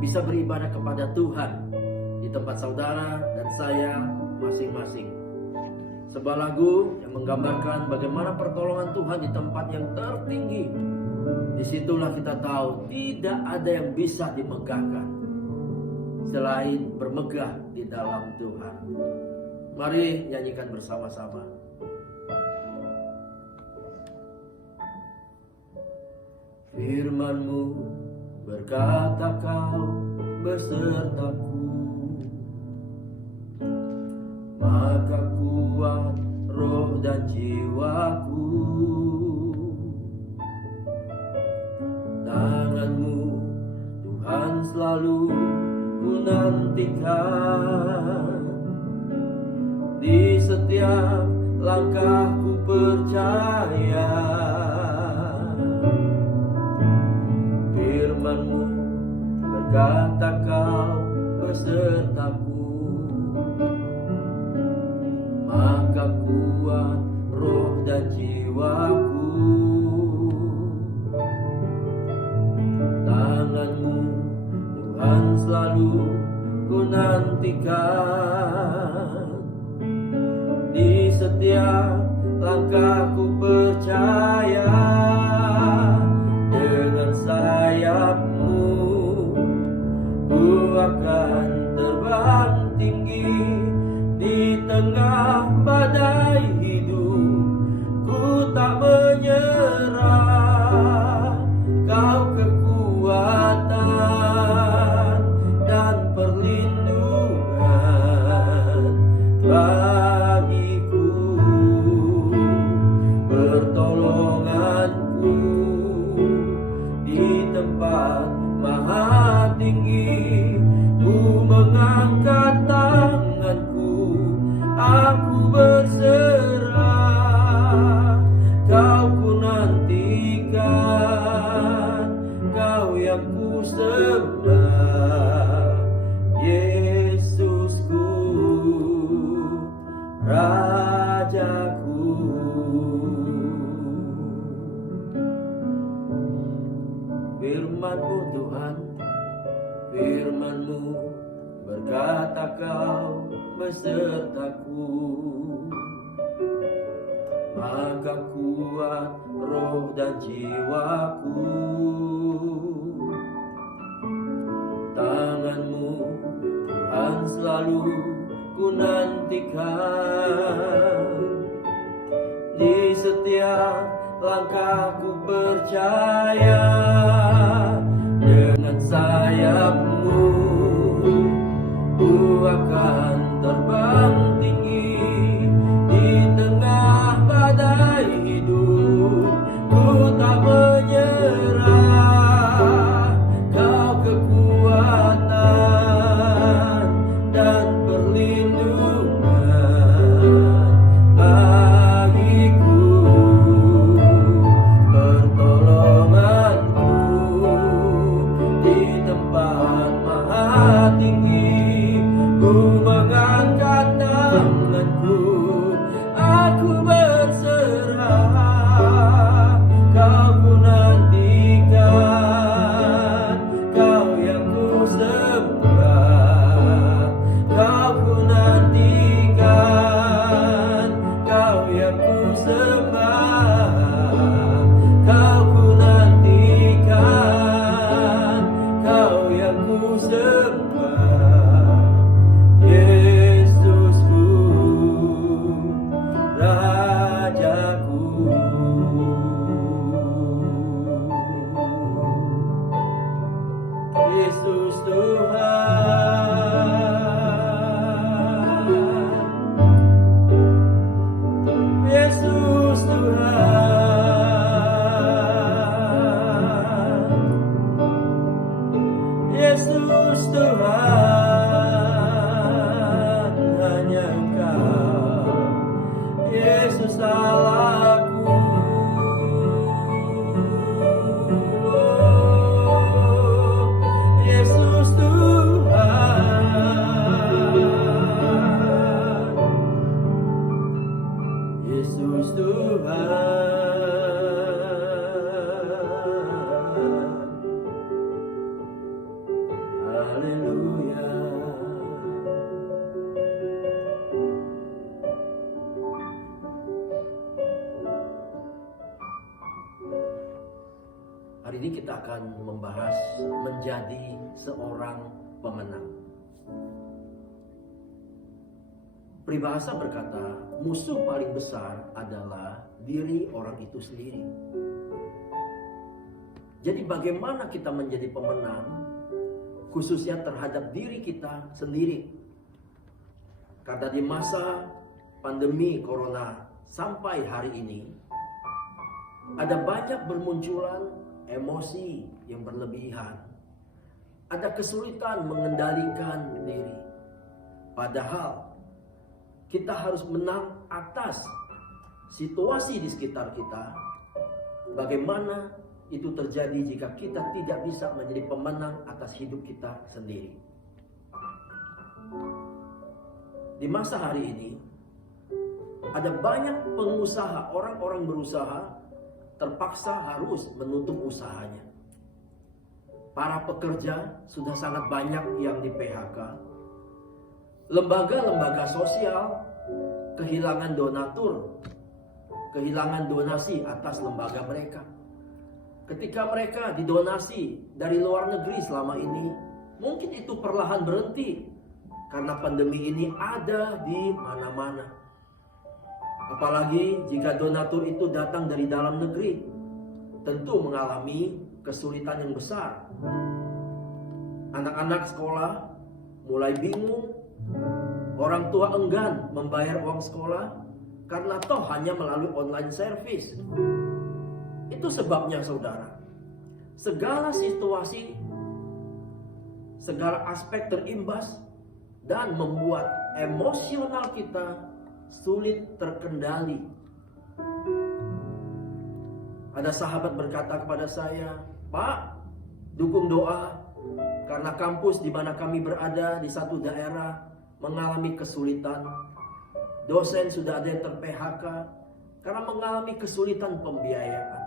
bisa beribadah kepada Tuhan di tempat saudara dan saya masing-masing. Sebuah lagu yang menggambarkan bagaimana pertolongan Tuhan di tempat yang tertinggi. Disitulah kita tahu tidak ada yang bisa dimegahkan selain bermegah di dalam Tuhan. Mari nyanyikan bersama-sama. Firman-Mu berkata Kau besertaku, maka kuat roh dan jiwaku. Tangan-Mu Tuhan selalu ku nantikan, di setiap langkahku percaya. Firman-Mu berkata Kau besertaku, maka kuat roh dan jiwaku. Tangan-Mu Tuhan selalu ku nantikan, di setiap langkahku percaya. Dengan sayap-Mu ku akan terbang tinggi, di tengah badai hidup ku tak menyerah. Kau kekuatan dan perlindungan bagiku, pertolonganku di tempat maha tinggi. Ku mengangkat tanganku, aku berserah. Kau ku nantikan, Kau yang ku sembah. Yesusku, Rajaku. Firman-Mu Tuhan, Firman-Mu berkata Kau besertaku, maka kuat roh dan jiwaku. Tangan-Mu Tuhan selalu ku nantikan, di setiap langkahku percaya. Dengan sayap-Mu ku akan terbang tinggi, di tengah badai hidup ku tak menyerah. Kau kekuatan dan perlindungan bagiku, pertolonganku di tempat maha tinggi. Ku mengangkat tanganku, aku berserah. Kau ku nantikan, Kau yang ku sembah. Kau ku nantikan, Kau yang ku sembah. Kau ku nantikan, Kau yang ku sembah. Yesusku, Rajaku. Yesus Tuhan, Yesus Tuhan, Yesus Tuhan, hanya Engkau, Yesus Allahku. Yesus Tuhan, Yesus Tuhan, Haleluya. Hari ini kita akan membahas menjadi seorang pemenang. Peribahasa berkata, musuh paling besar adalah diri orang itu sendiri. Jadi bagaimana kita menjadi pemenang, khususnya terhadap diri kita sendiri. Karena di masa pandemi corona sampai hari ini, ada banyak bermunculan emosi yang berlebihan. Ada kesulitan mengendalikan diri. Padahal kita harus menang atas situasi di sekitar kita. Bagaimana itu terjadi jika kita tidak bisa menjadi pemenang atas hidup kita sendiri. Di masa hari ini, ada banyak pengusaha, orang-orang berusaha terpaksa harus menutup usahanya. Para pekerja sudah sangat banyak yang di PHK. Lembaga-lembaga sosial kehilangan donatur, kehilangan donasi atas lembaga mereka. Ketika mereka didonasi dari luar negeri selama ini, mungkin itu perlahan berhenti karena pandemi ini ada di mana-mana. Apalagi jika donatur itu datang dari dalam negeri, tentu mengalami kesulitan yang besar. Anak-anak sekolah mulai bingung. Orang tua enggan membayar uang sekolah karena toh hanya melalui online service. Itu sebabnya saudara. Segala situasi, segala aspek terimbas dan membuat emosional kita sulit terkendali. Ada sahabat berkata kepada saya, "Pak, dukung doa karena kampus di mana kami berada di satu daerah mengalami kesulitan. Dosen sudah ada yang ter-PHK karena mengalami kesulitan pembiayaan."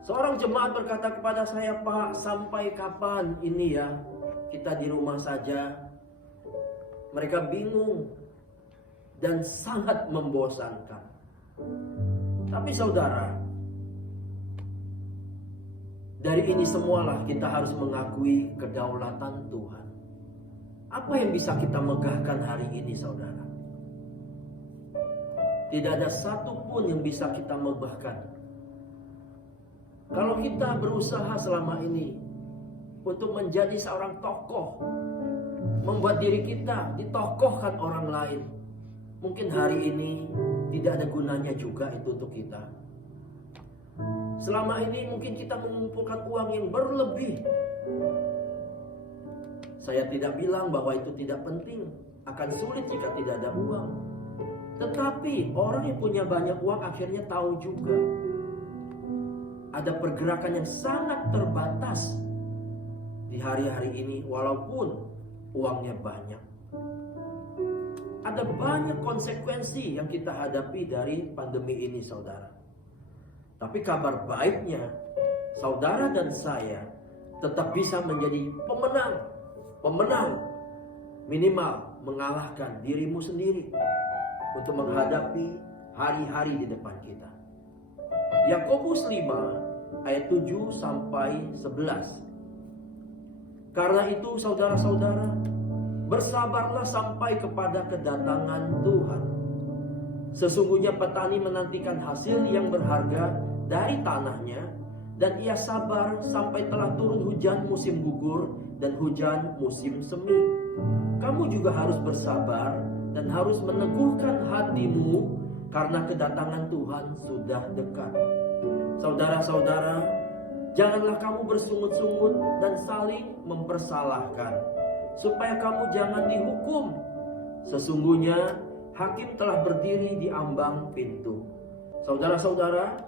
Seorang jemaat berkata kepada saya, "Pak, sampai kapan ini ya? Kita di rumah saja." Mereka bingung dan sangat membosankan. Tapi saudara, dari ini semualah kita harus mengakui kedaulatan Tuhan. Apa yang bisa kita megahkan hari ini saudara? Tidak ada satupun yang bisa kita megahkan. Kalau kita berusaha selama ini untuk menjadi seorang tokoh, membuat diri kita ditokohkan orang lain, mungkin hari ini tidak ada gunanya juga itu untuk kita. Selama ini mungkin kita mengumpulkan uang yang berlebih. Saya tidak bilang bahwa itu tidak penting, akan sulit jika tidak ada uang. Tetapi orang yang punya banyak uang akhirnya tahu juga ada pergerakan yang sangat terbatas di hari-hari ini walaupun uangnya banyak. Ada banyak konsekuensi yang kita hadapi dari pandemi ini saudara. Tapi kabar baiknya, saudara dan saya tetap bisa menjadi pemenang. Pemenang minimal mengalahkan dirimu sendiri untuk menghadapi hari-hari di depan kita. Yakobus 5 ayat 7 sampai 11. Karena itu saudara-saudara, bersabarlah sampai kepada kedatangan Tuhan. Sesungguhnya petani menantikan hasil yang berharga dari tanahnya, dan ia sabar sampai telah turun hujan musim gugur dan hujan musim semi. Kamu juga harus bersabar dan harus meneguhkan hatimu karena kedatangan Tuhan sudah dekat. Saudara-saudara, janganlah kamu bersungut-sungut dan saling mempersalahkan, supaya kamu jangan dihukum. Sesungguhnya hakim telah berdiri di ambang pintu. Saudara-saudara,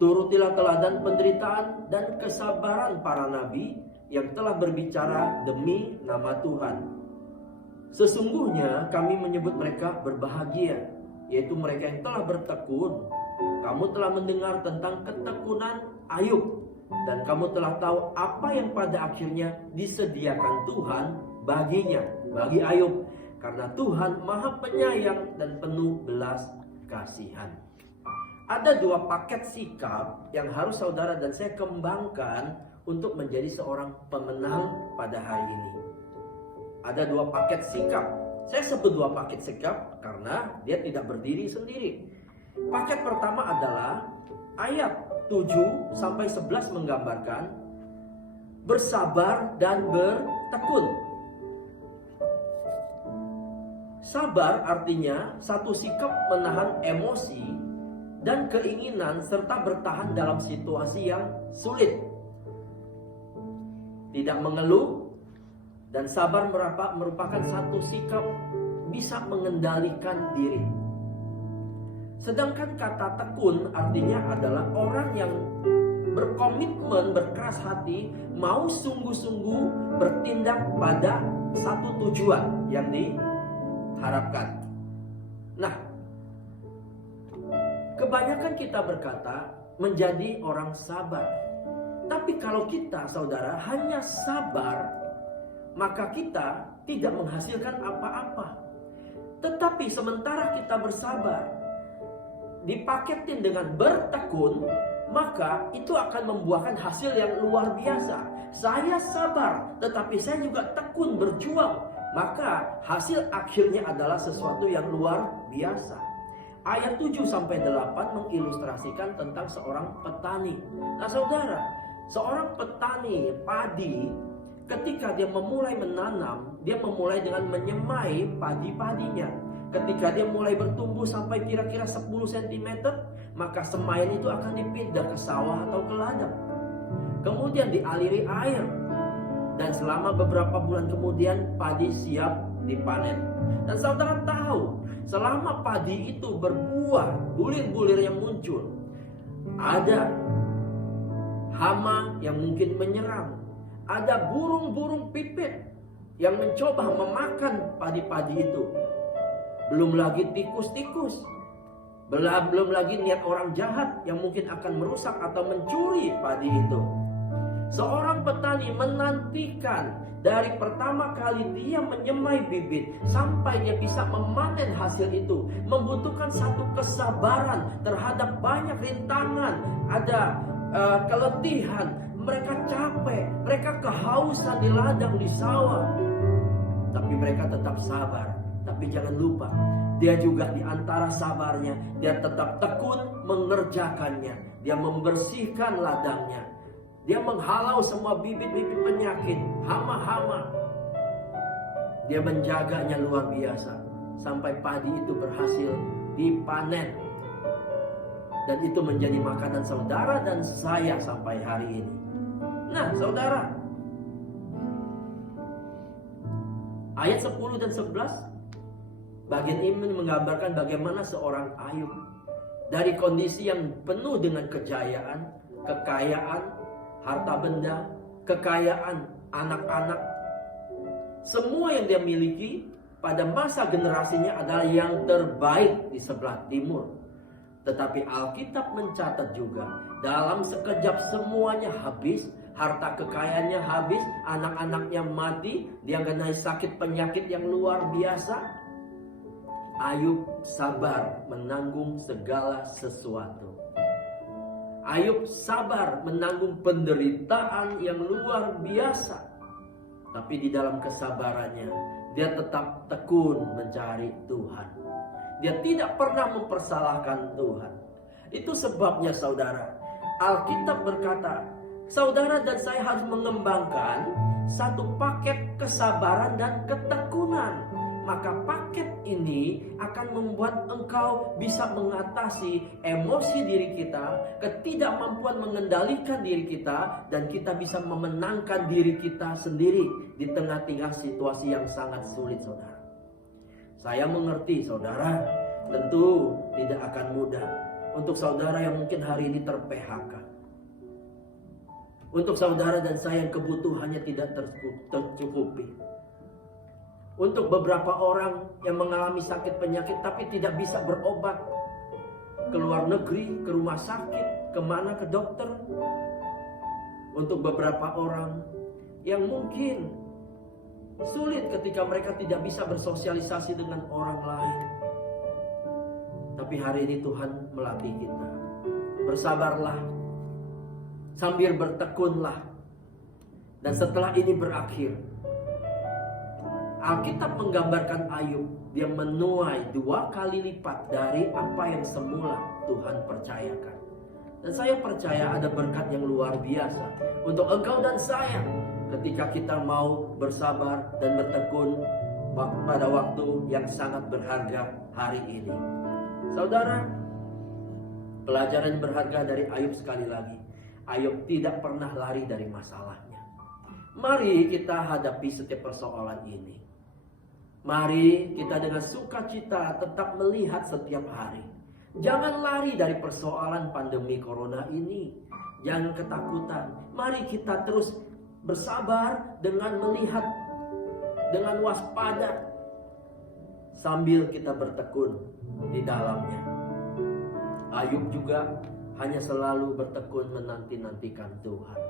turutilah teladan penderitaan dan kesabaran para nabi yang telah berbicara demi nama Tuhan. Sesungguhnya kami menyebut mereka berbahagia, yaitu mereka yang telah bertekun. Kamu telah mendengar tentang ketekunan Ayub Dan kamu telah tahu apa yang pada akhirnya disediakan Tuhan baginya, bagi Ayub. Karena Tuhan Maha Penyayang dan penuh belas kasihan. Ada dua paket sikap yang harus saudara dan saya kembangkan untuk menjadi seorang pemenang pada hari ini. Ada dua paket sikap. Saya sebut dua paket sikap karena dia tidak berdiri sendiri. Paket pertama adalah ayat 7-11 menggambarkan bersabar dan bertekun. Sabar artinya satu sikap menahan emosi dan keinginan serta bertahan dalam situasi yang sulit. Tidak mengeluh, dan sabar merupakan satu sikap bisa mengendalikan diri. Sedangkan kata tekun artinya adalah orang yang berkomitmen, berkeras hati, mau sungguh-sungguh bertindak pada satu tujuan yang diharapkan. Nah, kebanyakan kita berkata menjadi orang sabar. Tapi kalau kita, saudara, hanya sabar, maka kita tidak menghasilkan apa-apa. Tetapi sementara kita bersabar, dipaketin dengan bertekun, maka itu akan membuahkan hasil yang luar biasa. Saya sabar, tetapi saya juga tekun berjuang, maka hasil akhirnya adalah sesuatu yang luar biasa. Ayat 7-8 mengilustrasikan tentang seorang petani. Nah saudara, seorang petani padi, ketika dia memulai menanam, dia memulai dengan menyemai padi-padinya. Ketika dia mulai bertumbuh sampai kira-kira 10 cm, maka semaian itu akan dipindah ke sawah atau ke ladang. Kemudian dialiri air. Dan selama beberapa bulan kemudian padi siap dipanen. Dan saudara tahu, selama padi itu berbuah, bulir-bulir yang muncul, ada hama yang mungkin menyerang, ada burung-burung pipit yang mencoba memakan padi-padi itu. Belum lagi tikus-tikus, belum lagi niat orang jahat yang mungkin akan merusak atau mencuri padi itu. Seorang petani menantikan dari pertama kali dia menyemai bibit sampai dia bisa memanen hasil itu, membutuhkan satu kesabaran terhadap banyak rintangan, ada keletihan, mereka capek, mereka kehausan di ladang, di sawah. Tapi mereka tetap sabar. Tapi jangan lupa, dia juga di antara sabarnya, dia tetap tekun mengerjakannya. Dia membersihkan ladangnya. Dia menghalau semua bibit-bibit penyakit, hama-hama. Dia menjaganya luar biasa sampai padi itu berhasil dipanen. Dan itu menjadi makanan saudara dan saya sampai hari ini. Nah, saudara, ayat 10 dan 11 bagian ini menggambarkan bagaimana seorang Ayub dari kondisi yang penuh dengan kejayaan, kekayaan, harta benda, kekayaan, anak-anak, semua yang dia miliki pada masa generasinya adalah yang terbaik di sebelah timur. Tetapi Alkitab mencatat juga dalam sekejap semuanya habis, harta kekayaannya habis, anak-anaknya mati, dia mengenai sakit penyakit yang luar biasa. Ayub sabar menanggung segala sesuatu. Ayub sabar menanggung penderitaan yang luar biasa. Tapi di dalam kesabarannya, dia tetap tekun mencari Tuhan. Dia tidak pernah mempersalahkan Tuhan. Itu sebabnya saudara, Alkitab berkata, saudara dan saya harus mengembangkan satu paket kesabaran dan ketekunan. Maka paket ini akan membuat engkau bisa mengatasi emosi diri kita, ketidakmampuan mengendalikan diri kita, dan kita bisa memenangkan diri kita sendiri di tengah-tengah situasi yang sangat sulit, saudara. Saya mengerti, saudara, tentu tidak akan mudah untuk saudara yang mungkin hari ini ter-PHK. Untuk saudara dan saya yang kebutuhannya tidak tercukupi. Untuk beberapa orang yang mengalami sakit penyakit tapi tidak bisa berobat, ke luar negeri, ke rumah sakit, kemana, ke dokter. Untuk beberapa orang yang mungkin sulit ketika mereka tidak bisa bersosialisasi dengan orang lain. Tapi hari ini Tuhan melatih kita. Bersabarlah, sambil bertekunlah. Dan setelah ini berakhir, Alkitab menggambarkan Ayub. Dia menuai 2 kali lipat dari apa yang semula Tuhan percayakan. Dan saya percaya ada berkat yang luar biasa untuk engkau dan saya ketika kita mau bersabar dan bertekun pada waktu yang sangat berharga hari ini. Saudara, pelajaran berharga dari Ayub sekali lagi. Ayub tidak pernah lari dari masalahnya. Mari kita hadapi setiap persoalan ini. Mari kita dengan sukacita tetap melihat setiap hari. Jangan lari dari persoalan pandemi corona ini. Jangan ketakutan. Mari kita terus bersabar dengan melihat, dengan waspada, sambil kita bertekun di dalamnya. Ayub juga hanya selalu bertekun menanti-nantikan Tuhan.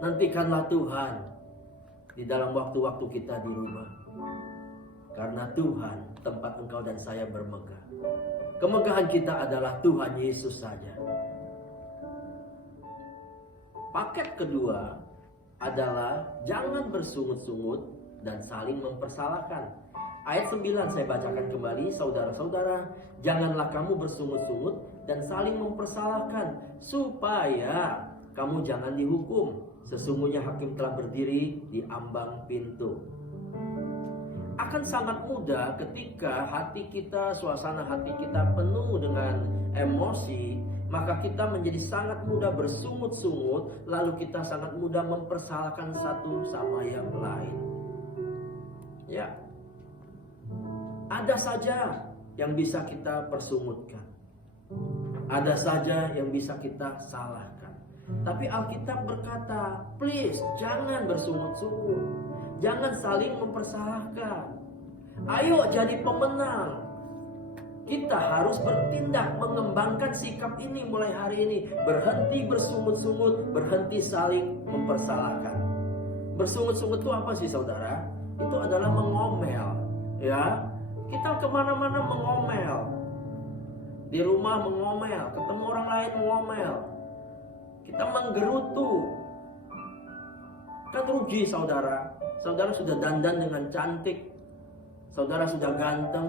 Nantikanlah Tuhan di dalam waktu-waktu kita di rumah. Karena Tuhan tempat engkau dan saya bermegah. Kemegahan kita adalah Tuhan Yesus saja. Paket kedua adalah jangan bersungut-sungut dan saling mempersalahkan. Ayat 9 saya bacakan kembali. Saudara-saudara, janganlah kamu bersungut-sungut dan saling mempersalahkan, supaya kamu jangan dihukum. Sesungguhnya hakim telah berdiri di ambang pintu. Akan sangat mudah ketika hati kita, suasana hati kita penuh dengan emosi, maka kita menjadi sangat mudah bersungut-sungut, lalu kita sangat mudah mempersalahkan satu sama yang lain. Ya, ada saja yang bisa kita persungutkan, ada saja yang bisa kita salahkan. Tapi Alkitab berkata, please jangan bersungut-sungut, jangan saling mempersalahkan. Ayo jadi pemenang. Kita harus bertindak, mengembangkan sikap ini mulai hari ini. Berhenti bersungut-sungut, berhenti saling mempersalahkan. Bersungut-sungut itu apa sih saudara? Itu adalah mengomel. Ya, kita kemana-mana mengomel. Di rumah mengomel, ketemu orang lain mengomel. Kita menggerutu. Kan rugi saudara. Saudara sudah dandan dengan cantik, saudara sudah ganteng,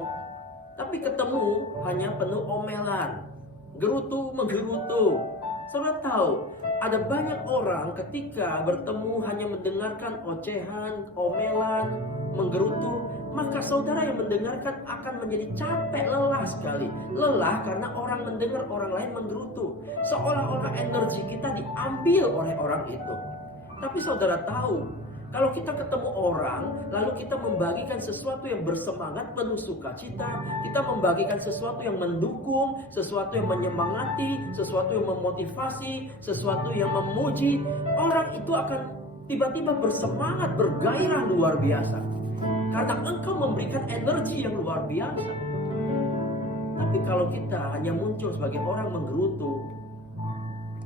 tapi ketemu hanya penuh omelan, gerutu menggerutu. Saudara tahu, ada banyak orang ketika bertemu hanya mendengarkan ocehan, omelan, menggerutu, maka saudara yang mendengarkan akan menjadi capek, lelah sekali. Lelah karena orang mendengar orang lain menggerutu, seolah-olah energi kita diambil oleh orang itu. Tapi saudara tahu, kalau kita ketemu orang, lalu kita membagikan sesuatu yang bersemangat, penuh sukacita, kita membagikan sesuatu yang mendukung, sesuatu yang menyemangati, sesuatu yang memotivasi, sesuatu yang memuji, orang itu akan tiba-tiba bersemangat, bergairah luar biasa. Karena engkau memberikan energi yang luar biasa. Tapi kalau kita hanya muncul sebagai orang menggerutu,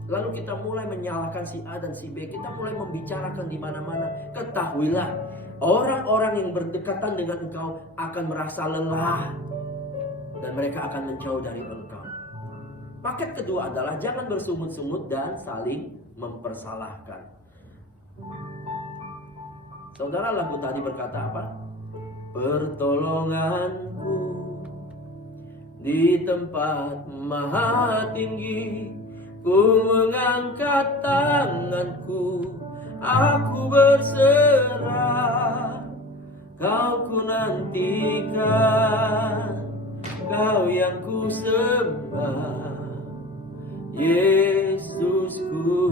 lalu kita mulai menyalahkan si A dan si B, kita mulai membicarakan di mana-mana, ketahuilah, orang-orang yang berdekatan dengan engkau akan merasa lelah dan mereka akan menjauh dari engkau. Paket kedua adalah jangan bersungut-sungut dan saling mempersalahkan. Saudara, lagu tadi berkata apa? Pertolonganku di tempat maha tinggi, ku mengangkat tanganku, aku berserah. Kau ku nantikan, kau yang ku sembah, Yesusku,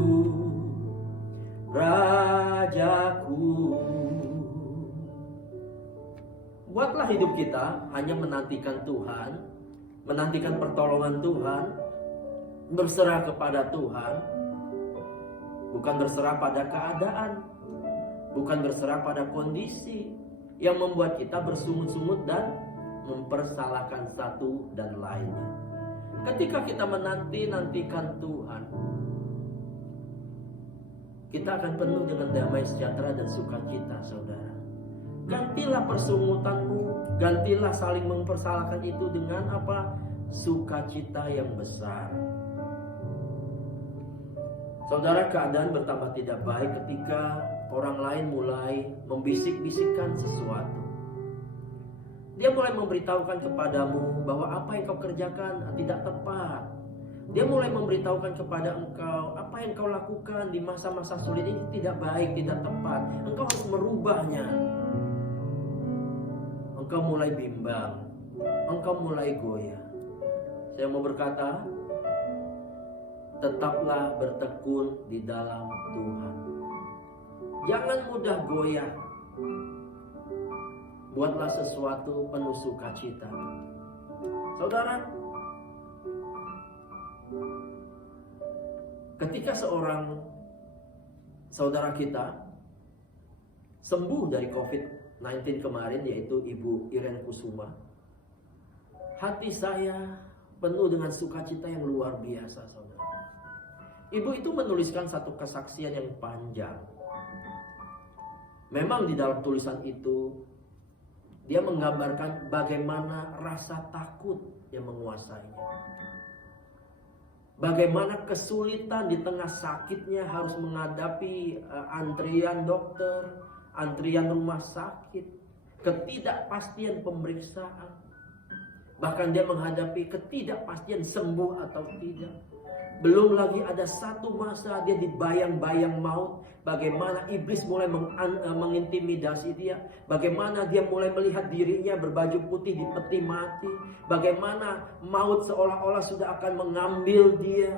Rajaku. Buatlah hidup kita hanya menantikan Tuhan, menantikan pertolongan Tuhan, berserah kepada Tuhan, bukan berserah pada keadaan, bukan berserah pada kondisi yang membuat kita bersungut-sungut dan mempersalahkan satu dan lainnya. Ketika kita menanti-nantikan Tuhan, kita akan penuh dengan damai sejahtera dan sukacita, saudara. Gantilah persungutanmu, gantilah saling mempersalahkan itu dengan apa? Sukacita yang besar. Saudara, keadaan bertambah tidak baik ketika orang lain mulai membisik-bisikkan sesuatu. Dia mulai memberitahukan kepadamu bahwa apa yang kau kerjakan tidak tepat. Dia mulai memberitahukan kepada engkau apa yang kau lakukan di masa-masa sulit ini tidak baik, tidak tepat. Engkau harus merubahnya. Engkau mulai bimbang, engkau mulai goyah. Saya mau berkata, tetaplah bertekun di dalam Tuhan. Jangan mudah goyah. Buatlah sesuatu penuh sukacita. Saudara, ketika seorang saudara kita sembuh dari COVID-19 kemarin, yaitu Ibu Iren Kusuma, hati saya penuh dengan sukacita yang luar biasa, saudara. Ibu itu menuliskan satu kesaksian yang panjang. Memang di dalam tulisan itu dia menggambarkan bagaimana rasa takut yang menguasainya. Bagaimana kesulitan di tengah sakitnya harus menghadapi antrian dokter, antrian rumah sakit, ketidakpastian pemeriksaan. Bahkan dia menghadapi ketidakpastian sembuh atau tidak. Belum lagi ada satu masa dia dibayang-bayang maut. Bagaimana iblis mulai mengintimidasi dia. Bagaimana dia mulai melihat dirinya berbaju putih di peti mati. Bagaimana maut seolah-olah sudah akan mengambil dia.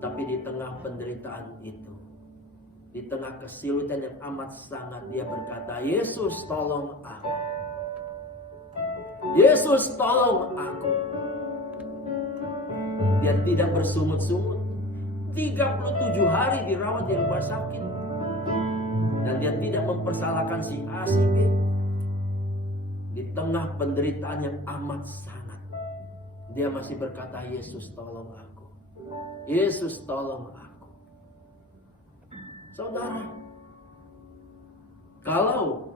Tapi di tengah penderitaan itu, di tengah kesulitan yang amat sangat, dia berkata, Yesus tolong aku. Yesus tolong aku. Dia tidak bersungut-sungut. 37 hari dirawat di rumah sakit. Dan dia tidak mempersalahkan si A, si B. Di tengah penderitaan yang amat sangat, dia masih berkata, Yesus tolong aku. Yesus tolong aku. Saudara, kalau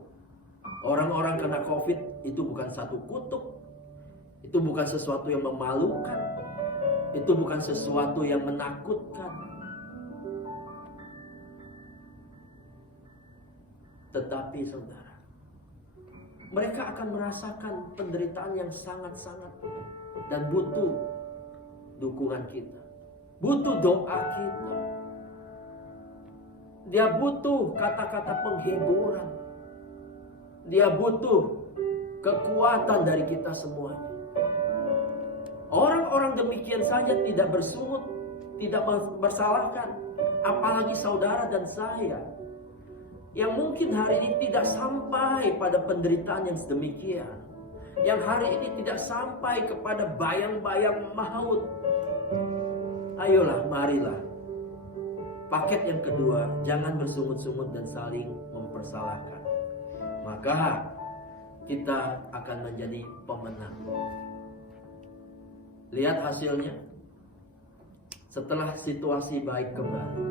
orang-orang kena COVID itu bukan satu kutuk, itu bukan sesuatu yang memalukan, itu bukan sesuatu yang menakutkan. Tetapi saudara, mereka akan merasakan penderitaan yang sangat-sangat dan butuh dukungan kita, butuh doa kita. Dia butuh kata-kata penghiburan. Dia butuh kekuatan dari kita semuanya. Orang-orang demikian saja tidak bersungut, tidak bersalahkan, apalagi saudara dan saya yang mungkin hari ini tidak sampai pada penderitaan yang sedemikian, yang hari ini tidak sampai kepada bayang-bayang maut. Ayolah, marilah. Paket yang kedua, jangan bersungut-sungut dan saling mempersalahkan. Maka kita akan menjadi pemenang. Lihat hasilnya. Setelah situasi baik kembali,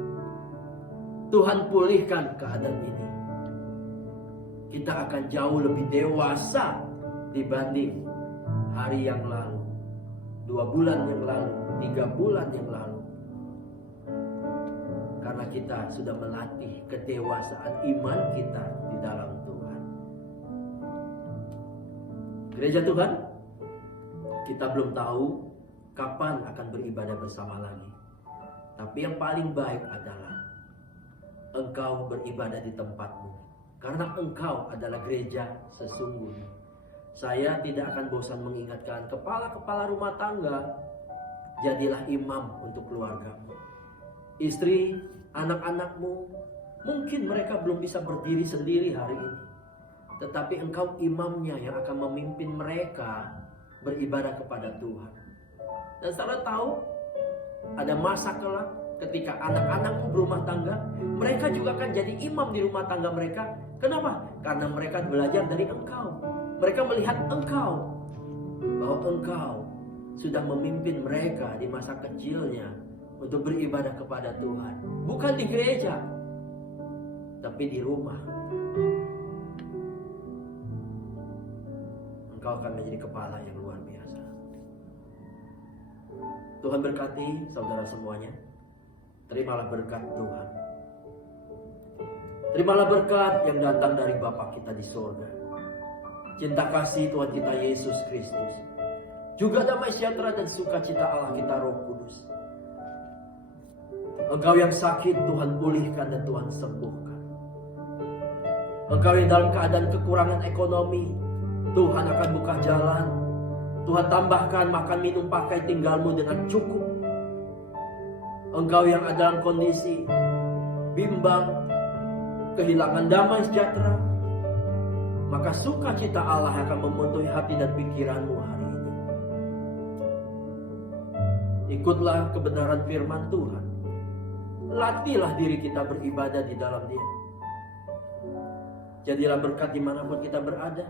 Tuhan pulihkan keadaan ini. Kita akan jauh lebih dewasa dibanding hari yang lalu, 2 bulan yang lalu, 3 bulan yang lalu. Karena kita sudah melatih kedewasaan iman kita di dalam Tuhan. Gereja Tuhan, kita belum tahu kapan akan beribadah bersama lagi. Tapi yang paling baik adalah engkau beribadah di tempatmu. Karena engkau adalah gereja sesungguhnya. Saya tidak akan bosan mengingatkan kepala-kepala rumah tangga, jadilah imam untuk keluargamu. Istri, anak-anakmu, mungkin mereka belum bisa berdiri sendiri hari ini. Tetapi engkau imamnya yang akan memimpin mereka beribadah kepada Tuhan. Dan saudara tahu, ada masa kelak ketika anak-anakmu berumah tangga, mereka juga akan jadi imam di rumah tangga mereka. Kenapa? Karena mereka belajar dari engkau. Mereka melihat engkau, bahwa engkau sudah memimpin mereka di masa kecilnya untuk beribadah kepada Tuhan. Bukan di gereja, tapi di rumah. Engkau akan menjadi kepala yang luar biasa. Tuhan berkati saudara semuanya. Terimalah berkat Tuhan. Terimalah berkat yang datang dari Bapa kita di surga. Cinta kasih Tuhan kita Yesus Kristus. Juga damai sejahtera dan sukacita Allah kita Roh Kudus. Engkau yang sakit Tuhan pulihkan dan Tuhan sembuhkan. Engkau yang dalam keadaan kekurangan ekonomi, Tuhan akan buka jalan. Tuhan tambahkan makan minum pakai tinggalmu dengan cukup. Engkau yang ada dalam kondisi bimbang, kehilangan damai sejahtera, maka sukacita Allah akan memenuhi hati dan pikiranmu hari ini. Ikutlah kebenaran firman Tuhan. Latihlah diri kita beribadah di dalam Dia. Jadilah berkat dimanapun kita berada,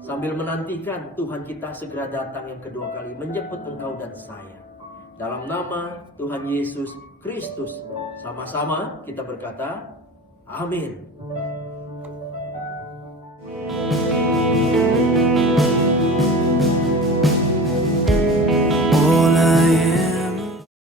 sambil menantikan Tuhan kita segera datang yang kedua kali menjemput engkau dan saya. Dalam nama Tuhan Yesus Kristus, sama-sama kita berkata, amin.